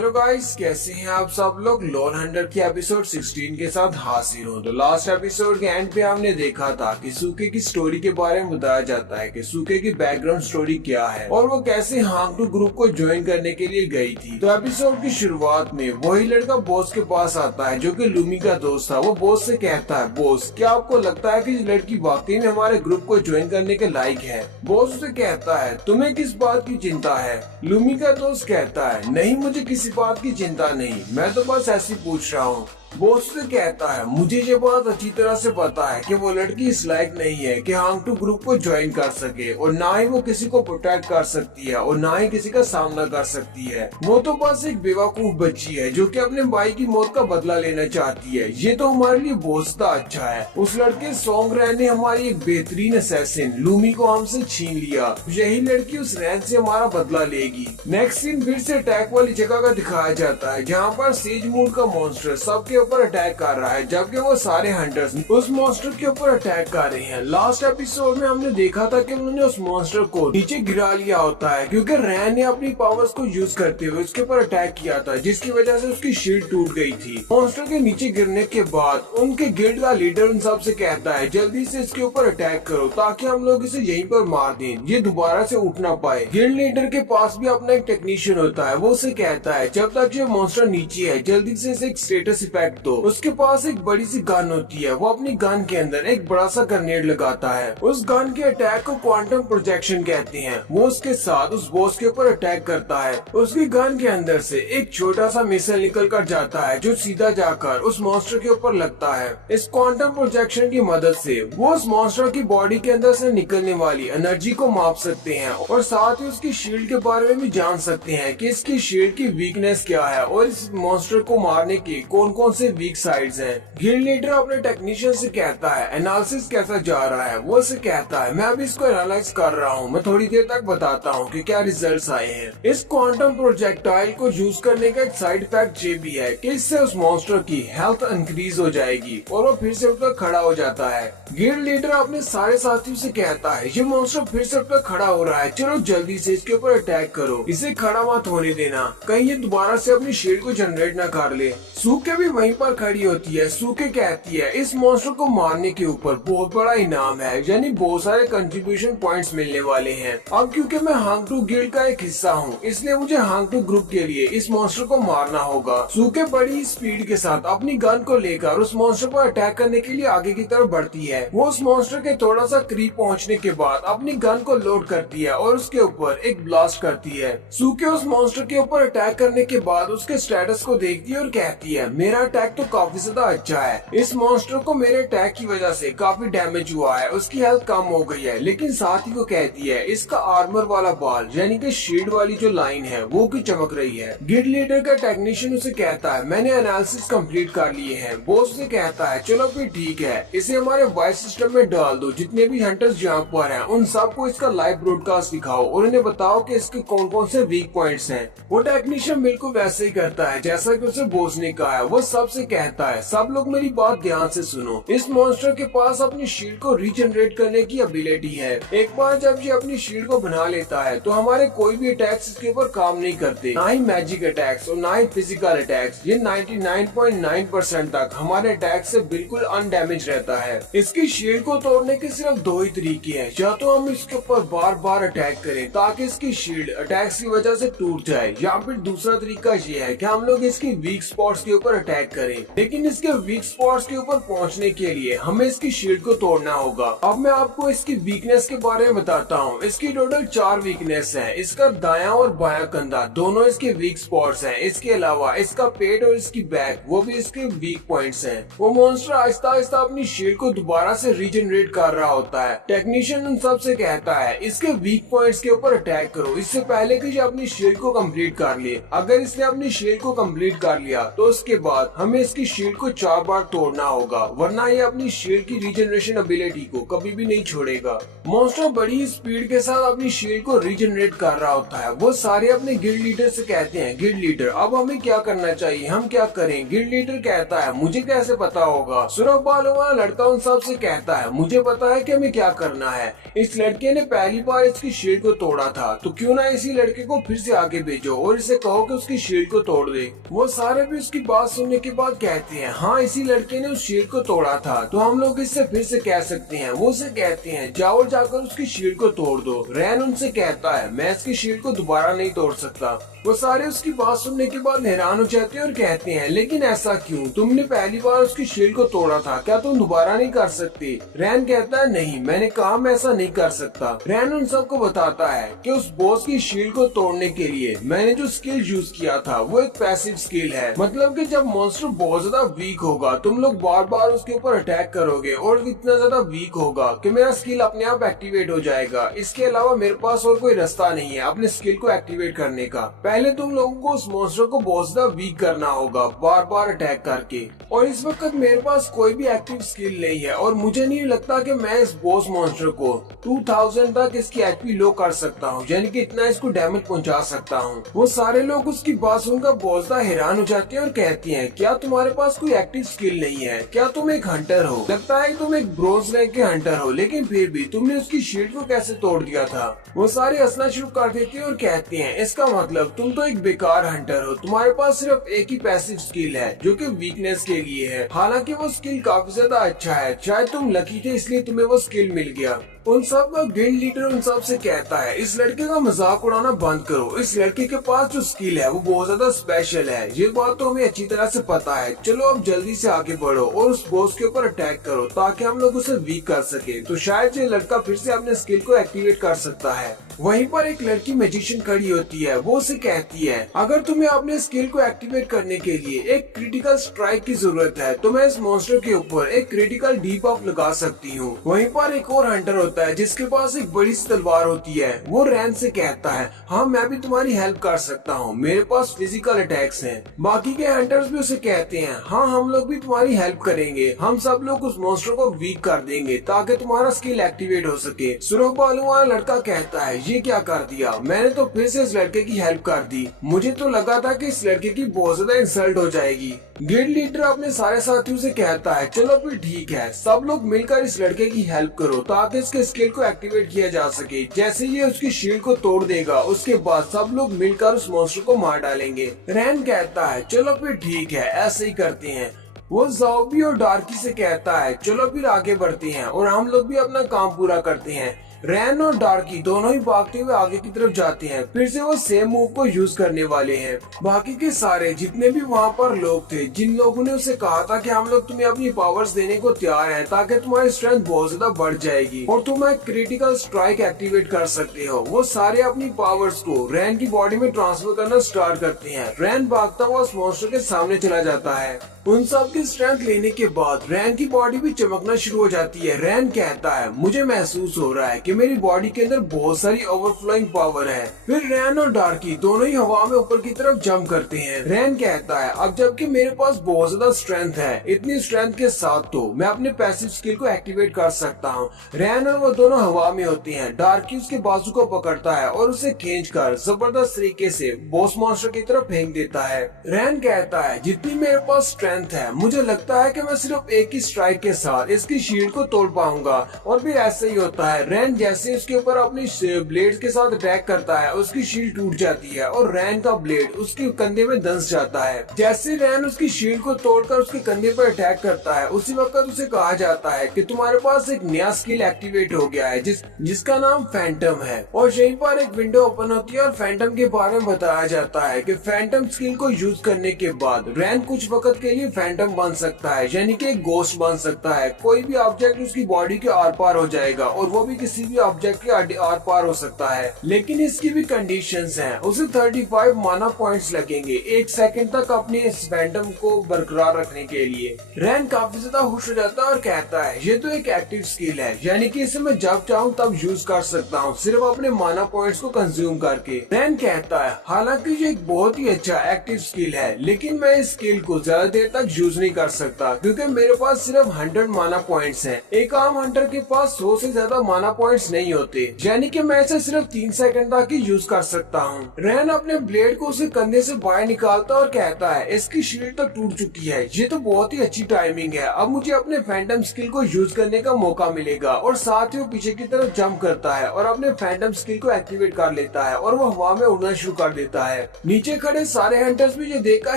Hello guys, कैसे हैं आप सब लोग। लोन हंटर की एपिसोड 16 के साथ हाजिर हूँ। तो लास्ट एपिसोड के एंड पे हमने देखा था कि सूखे की स्टोरी के बारे में बताया जाता है कि सूखे की बैकग्राउंड स्टोरी क्या है और वो कैसे हांगटू ग्रुप को ज्वाइन करने के लिए गई थी। तो एपिसोड की शुरुआत में वही लड़का बॉस के पास आता है जो कि लूमी का दोस्त था। वो बॉस से कहता है, बॉस क्या आपको लगता है कि ये लड़की वाकई में हमारे ग्रुप को ज्वाइन करने के लायक है। बॉस उसे कहता है, तुम्हें किस बात की चिंता है। लूमी का दोस्त कहता है, नहीं मुझे किसी बात की चिंता नहीं, मैं तो बस ऐसी पूछ रहा हूँ। बॉस से कहता है, मुझे ये बात अच्छी तरह से पता है कि वो लड़की इस लायक नहीं है कि हांगटू ग्रुप को ज्वाइन कर सके और ना ही वो किसी को प्रोटेक्ट कर सकती है और ना ही किसी का सामना कर सकती है। वो तो बस एक बेवकूफ बच्ची है जो कि अपने भाई की मौत का बदला लेना चाहती है। ये तो हमारे लिए बहुत अच्छा है। उस लड़के सॉन्ग रैन ने हमारी एक बेहतरीन असैसिन लूमी को हमसे छीन लिया। यही लड़की उस रैन से हमारा बदला लेगी। नेक्स्ट सीन फिर से अटैक वाली जगह का दिखाया जाता है जहाँ पर सेज मूड का मॉन्स्टर सबके ऊपर अटैक कर रहा है, जबकि वो सारे हंटर्स उस मॉन्स्टर के ऊपर अटैक कर रहे हैं। लास्ट एपिसोड में हमने देखा था कि उन्होंने उस मॉन्स्टर को नीचे गिरा लिया होता है क्योंकि रैन ने अपनी पावर्स को यूज करते हुए उसके ऊपर अटैक किया था, जिसकी वजह से उसकी शील्ड टूट गई थी। मॉन्स्टर के नीचे गिरने के बाद उनके गिल्ड का लीडर उन सब से कहता है, जल्दी से इसके ऊपर अटैक करो ताकि हम लोग इसे यहीं पर मार दें, ये दोबारा से उठ ना पाए। गिल्ड लीडर के पास भी अपना एक टेक्नीशियन होता है। वो उसे कहता है, जब तक ये मॉन्स्टर नीचे है जल्दी से इसे एक स्टेटस इफेक्ट दो। उसके पास एक बड़ी सी गन होती है। वो अपनी गन के अंदर एक बड़ा सा ग्रेनेड लगाता है। उस गन के अटैक को क्वांटम प्रोजेक्शन कहते हैं। वो उसके साथ उस बॉस के ऊपर अटैक करता है। उसकी गन के अंदर से एक छोटा सा मिसाइल निकल कर जाता है जो सीधा जाकर उस मॉन्स्टर के ऊपर लगता है। इस क्वांटम प्रोजेक्शन की मदद से वो उस मॉन्स्टर की बॉडी के अंदर से निकलने वाली एनर्जी को माप सकते हैं और साथ ही उसकी शील्ड के बारे में भी जान सकते हैं कि इसकी शील्ड की वीकनेस क्या है और इस मॉन्स्टर को मारने के कौन कौन से वीक साइड्स हैं। गिल्ड लीडर अपने टेक्नीशियन से कहता है, एनालिसिस कैसा जा रहा है। वो से कहता है, मैं अभी इसको एनालाइज कर रहा हूँ, मैं थोड़ी देर तक बताता हूँ कि क्या रिजल्ट्स आए हैं। इस क्वांटम प्रोजेक्टाइल को यूज करने का एक साइड इफेक्ट ये भी है कि इससे उस मॉन्स्टर की हेल्थ इंक्रीज हो जाएगी और वो फिर से उठकर खड़ा हो जाता है। गिल्ड लीडर अपने सारे साथियों से कहता है, ये मॉन्स्टर फिर से उठकर खड़ा हो रहा है, चलो जल्दी से इसके ऊपर अटैक करो, इसे खड़ा मत होने देना, कहीं ये दोबारा से अपनी शील्ड को जनरेट न कर ले। सूखे भी वहीं पर खड़ी होती है। सूखे कहती है, इस मॉन्स्टर को मारने के ऊपर बहुत बड़ा इनाम है, यानी बहुत सारे कंट्रीब्यूशन पॉइंट्स मिलने वाले हैं। अब क्योंकि मैं हांगटू गिल्ड का एक हिस्सा हूँ, इसलिए मुझे हांगटू ग्रुप के लिए इस मॉन्स्टर को मारना होगा। सूखे बड़ी स्पीड के साथ अपनी गन को लेकर उस मॉन्स्टर पर अटैक करने के लिए आगे की तरफ बढ़ती है। वो उस मॉन्स्टर के थोड़ा सा करीब पहुँचने के बाद अपनी गन को लोड करती है और उसके ऊपर एक ब्लास्ट करती है। सूखे उस मॉन्स्टर के ऊपर अटैक करने के बाद उसके स्टेटस को देखती है और कहती है, मेरा अटैक तो काफी ज्यादा अच्छा है। इस मॉन्स्टर को मेरे अटैक की वजह से काफी डैमेज हुआ है, उसकी हेल्थ कम हो गई है, लेकिन साथ ही वो कहती है, इसका आर्मर वाला बाल यानी कि शील्ड वाली जो लाइन है वो भी चमक रही है। गिल्ड लीडर का टेक्नीशियन उसे कहता है, मैंने एनालिसिस कंप्लीट कर लिए हैं। बॉस से कहता है, चलो फिर ठीक है, इसे हमारे वॉइस सिस्टम में डाल दो। जितने भी हंटर्स यहाँ पर हैं उन सबको इसका लाइव ब्रॉडकास्ट दिखाओ और उन्हें बताओ कि इसके कौन कौन से वीक पॉइंट्स हैं। वो टेक्नीशियन बिल्कुल वैसे ही करता है जैसा कि उसे बॉस ने कहा है। वो सबसे कहता है, सब लोग मेरी बात ध्यान से सुनो, इस मॉन्स्टर के पास अपनी शील्ड को रीजनरेट करने की एबिलिटी है। एक बार जब ये अपनी शील्ड को बना लेता है तो हमारे कोई भी अटैक्स इसके ऊपर काम नहीं करते, ना ही मैजिक अटैक्स और ना ही फिजिकल अटैक्स। ये 99.9% तक हमारे अटैक से बिल्कुल अनडैमेज रहता है। इसकी शील्ड को तोड़ने के सिर्फ दो ही तरीके हैं, या तो हम इसके ऊपर बार बार अटैक करें ताकि इसकी शील्ड अटैक्स की वजह से टूट जाए, या फिर दूसरा तरीका ये है कि हम लोग इसकी वीक स्पॉट्स के ऊपर अटैक करें। लेकिन इसके वीक स्पॉट्स के ऊपर पहुंचने के लिए हमें इसकी शील्ड को तोड़ना होगा। अब मैं आपको इसकी वीकनेस के बारे में बताता हूँ। इसकी टोटल 4 वीकनेस है। इसका दायां और बायां कंधा दोनों इसके वीक स्पॉट्स हैं। इसके अलावा इसका पेट और इसकी बैक वो भी इसके वीक पॉइंट्स हैं। वो मॉन्स्टर आहिस्ता आहिस्ता अपनी शील्ड को दोबारा से रीजनरेट कर रहा होता है। टेक्नीशियन उन सब से कहता है, इसके वीक पॉइंट्स के ऊपर अटैक करो, इससे पहले कि ये अपनी शील्ड को कंप्लीट कर ले। अगर इसने अपनी शील्ड को कंप्लीट कर लिया तो उसके बाद हमें इसकी शील्ड को 4 बार तोड़ना होगा, वरना ये अपनी शील्ड की रीजनरेशन एबिलिटी को कभी भी नहीं छोड़ेगा। मॉन्स्टर बड़ी स्पीड के साथ अपनी शील्ड को रीजनरेट कर रहा होता है। वो सारे अपने गिल्ड लीडर से कहते हैं, गिल्ड लीडर अब हमें क्या करना चाहिए, हम क्या करें। गिल्ड लीडर कहता है, मुझे कैसे पता होगा। सुरख बालों वाला लड़का उन सब से कहता है, मुझे पता है कि हमें क्या करना है। इस लड़के ने पहली बार इसकी शील्ड को तोड़ा था, तो क्यों ना इसी लड़के को फिर से आगे भेजो और इसे कहो कि उसकी शील्ड को तोड़ दे। वो सारे भी उसकी बात सुनने के बाद कहते हैं, हाँ इसी लड़के ने उस शील्ड को तोड़ा था, तो हम लोग इससे फिर से कह सकते हैं। वो उसे कहते हैं, जाओ जाकर उसकी शील्ड को तोड़ दो। रैन उनसे कहता है, मैं इसकी शील्ड को दोबारा नहीं तोड़ सकता। वो सारे उसकी बात सुनने के बाद हैरान हो जाते हैं और कहते हैं, लेकिन ऐसा क्यों, तुमने पहली बार उसकी शील्ड को तोड़ा था, क्या तुम दोबारा नहीं कर सकते। रैन कहता है, नहीं मैंने कहा मैं ऐसा नहीं कर सकता। रैन उन सबको बताता है कि उस बॉस की शील्ड को तोड़ने के लिए मैंने जो स्किल यूज किया था वो एक पैसिव स्किल है। मतलब कि जब मॉन्स्टर बहुत ज्यादा वीक होगा, तुम लोग बार बार उसके ऊपर अटैक करोगे और इतना ज्यादा वीक होगा कि मेरा स्किल अपने आप एक्टिवेट हो जाएगा। इसके अलावा मेरे पास और कोई रास्ता नहीं है अपने स्किल को एक्टिवेट करने का। पहले तुम लोगों को उस मॉन्स्टर को बहुत ज्यादा वीक करना होगा बार बार अटैक करके, और इस वक्त मेरे पास कोई भी एक्टिव स्किल नहीं है और मुझे नहीं लगता कि मैं इस बॉस मॉन्स्टर को 2000 तक इसकी एचपी लो कर सकता हूँ, यानी कि इतना इसको डैमेज पहुंचा सकता हूँ। वो सारे लोग उसकी बात सुनकर बहुत ज्यादा हैरान हो जाते हैं और कहते हैं, क्या तुम्हारे पास कोई एक्टिव स्किल नहीं है, क्या तुम एक हंटर हो। लगता है तुम एक ब्रोंज रैंक के हंटर हो, लेकिन फिर भी तुमने उसकी शील्ड को कैसे तोड़ दिया था। वो सारे हंसना शुरू कर देते हैं और कहते हैं, इसका मतलब तुम तो एक बेकार हंटर हो, तुम्हारे पास सिर्फ एक ही पैसिव स्किल है जो कि वीकनेस के लिए है। हालांकि वो स्किल काफी ज्यादा अच्छा है, शायद तुम लकी थे इसलिए तुम्हें वो स्किल मिल गया। उन सब का गिल्ड लीडर उन सब से कहता है, इस लड़के का मजाक उड़ाना बंद करो, इस लड़के के पास जो स्किल है वो बहुत ज्यादा स्पेशल है, ये बात तो हमें अच्छी तरह से पता है। चलो अब जल्दी से आगे बढ़ो और उस बॉस के ऊपर अटैक करो ताकि हम लोग उसे वीक कर सके, तो शायद ये लड़का फिर से अपने स्किल को एक्टिवेट कर सकता है। वहीं पर एक लड़की मैजिशियन खड़ी होती है। वो उसे कहती है, अगर तुम्हें अपने स्किल को एक्टिवेट करने के लिए एक क्रिटिकल स्ट्राइक की जरूरत है तो मैं इस मॉन्स्टर के ऊपर एक क्रिटिकल डीबफ लगा सकती हूँ। वहीं पर एक और हंटर होता है जिसके पास एक बड़ी सी तलवार होती है। वो रैन से कहता है, हाँ मैं भी तुम्हारी हेल्प कर सकता हूँ, मेरे पास फिजिकल अटैक्स हैं। बाकी के हंटर्स भी उसे कहते हैं, हाँ हम लोग भी तुम्हारी हेल्प करेंगे, हम सब लोग उस मॉन्स्टर को वीक कर देंगे ताकि तुम्हारा स्किल एक्टिवेट हो सके। सुरख बालों वाला लड़का कहता है, ये क्या कर दिया, मैंने तो फिर से इस लड़के की हेल्प कर दी, मुझे तो लगा था कि इस लड़के की बहुत ज्यादा इंसल्ट हो जाएगी। गिल्ड लीडर अपने सारे साथियों से कहता है, चलो फिर ठीक है, सब लोग मिलकर इस लड़के की हेल्प करो ताकि इसके स्किल को एक्टिवेट किया जा सके। जैसे ये उसकी शील्ड को तोड़ देगा उसके बाद सब लोग मिलकर उस मॉन्स्टर को मार डालेंगे। रैन कहता है, चलो फिर ठीक है, ऐसे ही करते हैं। वो ज़ॉम्बी और डार्की से कहता है, चलो फिर आगे बढ़ते हैं और हम लोग भी अपना काम पूरा करते हैं। रैन और डार्की दोनों ही भागते हुए आगे की तरफ जाते हैं। फिर से वो सेम मूव को यूज करने वाले हैं। बाकी के सारे जितने भी वहाँ पर लोग थे, जिन लोगों ने उसे कहा था कि हम लोग तुम्हें अपनी पावर्स देने को तैयार हैं ताकि तुम्हारी स्ट्रेंथ बहुत ज्यादा बढ़ जाएगी और तुम एक क्रिटिकल स्ट्राइक एक्टिवेट कर सकते हो, वो सारे अपनी पावर्स को रैन की बॉडी में ट्रांसफर करना स्टार्ट करते हैं। रैन भागता हुआ उस मॉन्स्टर के सामने चला जाता है। उन सब की स्ट्रेंथ लेने के बाद रैन की बॉडी भी चमकना शुरू हो जाती है। रैन कहता है, मुझे महसूस हो रहा है कि मेरी बॉडी के अंदर बहुत सारी ओवरफ्लोइंग पावर है। फिर रैन और डार्की दोनों ही हवा में ऊपर की तरफ जंप करते हैं। रैन कहता है, अब जबकि मेरे पास बहुत ज्यादा स्ट्रेंथ है, इतनी स्ट्रेंथ के साथ तो मैं अपने पैसिव स्किल को एक्टिवेट कर सकता हूँ। रैन और वो दोनों हवा में होते हैं। डार्की उसके बाजू को पकड़ता है और उसे खींचकर जबरदस्त तरीके से बॉस मॉन्स्टर की तरफ फेंक देता है। रैन कहता है, जितनी मेरे पास स्ट्रेंथ है, मुझे लगता है कि मैं सिर्फ एक ही स्ट्राइक के साथ इसकी शील्ड को तोड़ पाऊंगा। और फिर ऐसे ही होता है। रैन जैसे उसके ऊपर अपनी ब्लेड के साथ अटैक करता है, उसकी शील्ड टूट जाती है और रैन का ब्लेड उसके कंधे में धंस जाता है। जैसे रैन उसकी शील्ड को तोड़कर उसके कंधे पर अटैक करता है, उसी वक्त उसे कहा जाता है कि तुम्हारे पास एक नया स्किल एक्टिवेट हो गया है जिसका नाम फैंटम है। और यहीं पर एक विंडो ओपन होती है और फैंटम के बारे में बताया जाता है कि फैंटम स्किल को यूज करने के बाद रैन कुछ वक्त के लिए फैंटम बन सकता है, यानी कि एक गोस्ट बन सकता है। कोई भी ऑब्जेक्ट उसकी बॉडी के आर पार हो जाएगा और वो भी किसी भी ऑब्जेक्ट के आर पार हो सकता है। लेकिन इसकी भी कंडीशंस हैं। उसे 35 माना पॉइंट्स लगेंगे 1 सेकंड तक अपने इस फैंटम को बरकरार रखने के लिए। रैन काफी ज्यादा खुश हो जाता है और कहता है, ये तो एक एक्टिव स्किल है, यानी कि इसे मैं जब चाहूँ तब यूज कर सकता हूँ, सिर्फ अपने माना पॉइंट्स को कंज्यूम करके। रैन कहता है, हालांकि ये एक बहुत ही अच्छा एक्टिव स्किल है, लेकिन मैं इस स्किल को ज्यादा देर तक यूज नहीं कर सकता क्योंकि मेरे पास सिर्फ 100 माना पॉइंट्स हैं। एक आम हंटर के पास 100 से ज्यादा माना पॉइंट्स नहीं होते, यानी कि मैं इसे सिर्फ 3 सेकंड तक ही यूज कर सकता हूँ। रैन अपने ब्लेड को उसके कंधे से बाहर निकालता और कहता है इसकी शील्ड तो टूट चुकी है, ये तो बहुत ही अच्छी टाइमिंग है, अब मुझे अपने फैंटम स्किल को यूज करने का मौका मिलेगा। और साथ ही वो पीछे की तरफ जंप करता है और अपने फैंटम स्किल को एक्टिवेट कर लेता है और वो हवा में उड़ना शुरू कर देता है। नीचे खड़े सारे हंटर्स भी ये देखकर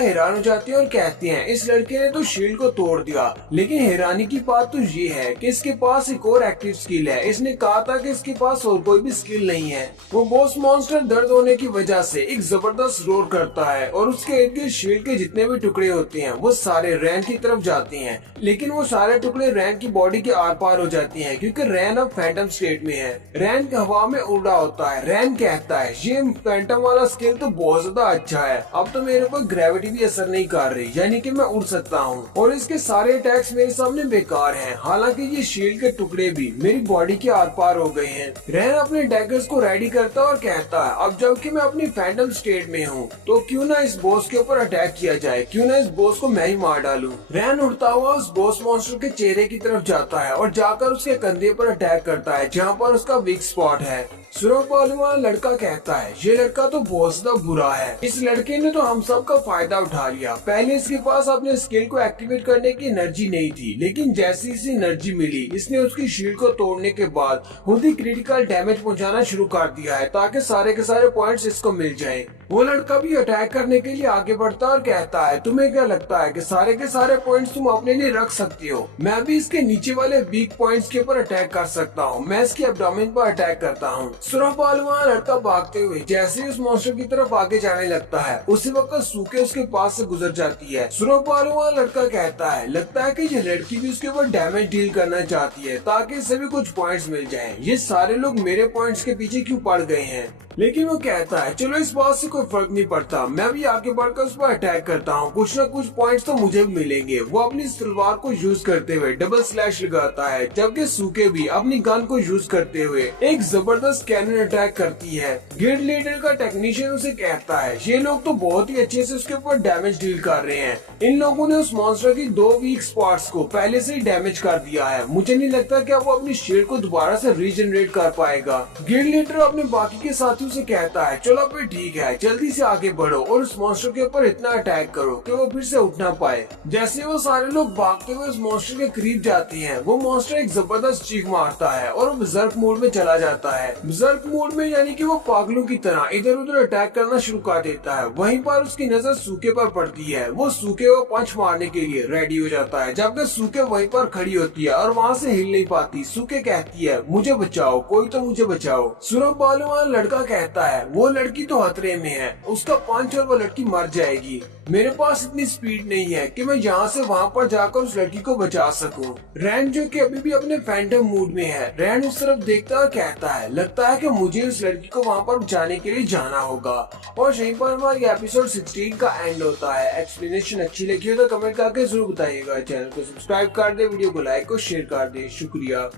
हैरान हो जाते हैं और कहते हैं इस लड़के ने तो शील्ड को तोड़ दिया। लेकिन हैरानी की बात तो ये है कि इसके पास एक और एक्टिव स्किल है। इसने कहा था कि इसके पास और कोई भी स्किल नहीं है। वो बॉस मॉन्स्टर दर्द होने की वजह से एक जबरदस्त रोर करता है और उसके इर्द गिर्द शील्ड के जितने भी टुकड़े होते हैं वो सारे रैन की तरफ जाते हैं, लेकिन वो सारे टुकड़े रैन की बॉडी के आर पार हो जाती हैं क्योंकि रैन अब फैंटम स्टेट में है। रैन हवा में उड़ रहा होता है। रैन कहता है ये फैंटम वाला स्किल तो बहुत ज्यादा अच्छा है, अब तो मेरे पर ग्रेविटी भी असर नहीं कर रही, यानी कि मैं उड़ सकता हूँ और इसके सारे अटैक्स मेरे सामने बेकार हैं। हालांकि ये शील्ड के टुकड़े भी मेरी बॉडी के आर पार हो गए हैं। रैन अपने डैगर्स को रेडी करता और कहता है अब जबकि मैं अपनी फैंटम स्टेट में हूँ तो क्यों ना इस बॉस के ऊपर अटैक किया जाए, क्यों ना इस बॉस को मैं ही मार डालूं। रैन उड़ता हुआ उस बॉस मॉन्स्टर के चेहरे की तरफ जाता है और जाकर उसके कंधे पर अटैक करता है जहाँ पर उसका वीक स्पॉट है। सुरख वाले वाला लड़का कहता है ये लड़का तो बहुत ज्यादा बुरा है, इस लड़के ने तो हम सब का फायदा उठा लिया। पहले इसके पास अपने स्किल को एक्टिवेट करने की एनर्जी नहीं थी, लेकिन जैसी इसे एनर्जी मिली इसने उसकी शील्ड को तोड़ने के बाद खुद ही क्रिटिकल डैमेज पहुंचाना शुरू कर दिया है ताकि सारे के सारे पॉइंट्स इसको मिल जाए। वो लड़का भी अटैक करने के लिए आगे बढ़ता और कहता है तुम्हें क्या लगता है कि सारे के सारे पॉइंट्स तुम अपने लिए रख सकती हो? मैं भी इसके नीचे वाले वीक पॉइंट्स के ऊपर अटैक कर सकता हूँ, मैं इसके एब्डोमेन पर अटैक करता हूँ। सुरख वाला लड़का भागते हुए जैसे ही उस मॉन्स्टर की तरफ आगे जाने लगता है उसी वक्त सूखे उसके पास से गुजर जाती है। सुरख वाला लड़का कहता है लगता है कि ये लड़की भी उसके ऊपर डैमेज डील करना चाहती है ताकि इसे भी कुछ पॉइंट्स मिल जाएं। ये सारे लोग मेरे पॉइंट्स के पीछे क्यों पड़ गए हैं? लेकिन वो कहता है चलो इस बात से कोई फर्क नहीं पड़ता, मैं भी आगे बढ़कर उस पर अटैक करता हूँ, कुछ न कुछ पॉइंट्स तो मुझे भी मिलेंगे। वो अपनी तलवार को यूज करते हुए डबल स्लैश लगाता है जबकि सूखे भी अपनी गन को यूज करते हुए एक जबरदस्त कैनन अटैक करती है। गिल्ड लीडर का टेक्नीशियन उसे कहता है ये लोग तो बहुत ही अच्छे से उसके ऊपर डैमेज डील कर रहे हैं, इन लोगों ने उस मॉन्स्टर की 2 वीक स्पॉट्स को पहले से ही डैमेज कर दिया है, मुझे नहीं लगता कि वो अपनी शील्ड को दोबारा से रीजनरेट कर पाएगा। गिल्ड लीडर अपने बाकी के साथियों से कहता है चलो फिर ठीक है, जल्दी से आगे बढ़ो और उस मॉन्स्टर के ऊपर इतना अटैक करो कि वो फिर से उठ ना पाए। जैसे वो सारे लोग भागते हुए उस मॉन्स्टर के करीब जाते हैं वो मॉन्स्टर एक जबरदस्त चीख मारता है और वो बर्जर्क मोड में चला जाता है। बर्जर्क मोड में यानी कि वो पागलों की तरह इधर उधर अटैक करना शुरू कर देता है। वहीं पर उसकी नजर सूखे पर पड़ती है, वो सूखे को पंच मारने के लिए रेडी हो जाता है जबकि सूखे वहीं पर खड़ी होती है और वहाँ से हिल नहीं पाती। सूखे कहती है मुझे बचाओ, कोई तो मुझे बचाओ। सुरख बालों वाला लड़का कहता है वो लड़की तो खतरे में है, उसका पंच और वो लड़की मर जाएगी। मेरे पास इतनी स्पीड नहीं है कि मैं यहाँ से वहाँ पर जाकर उस लड़की को बचा सकूं। रैन जो कि अभी भी अपने फैंटम मूड में है, रैन उस तरफ देखता और कहता है लगता है कि मुझे उस लड़की को वहाँ पर बचाने के लिए जाना होगा। और यहीं पर हमारी एपिसोड 16 का एंड होता है। एक्सप्लेनेशन अच्छी लगी हो तो कमेंट करके जरूर बताइएगा। चैनल को सब्सक्राइब कर दे, वीडियो को लाइक और शेयर कर दे। शुक्रिया।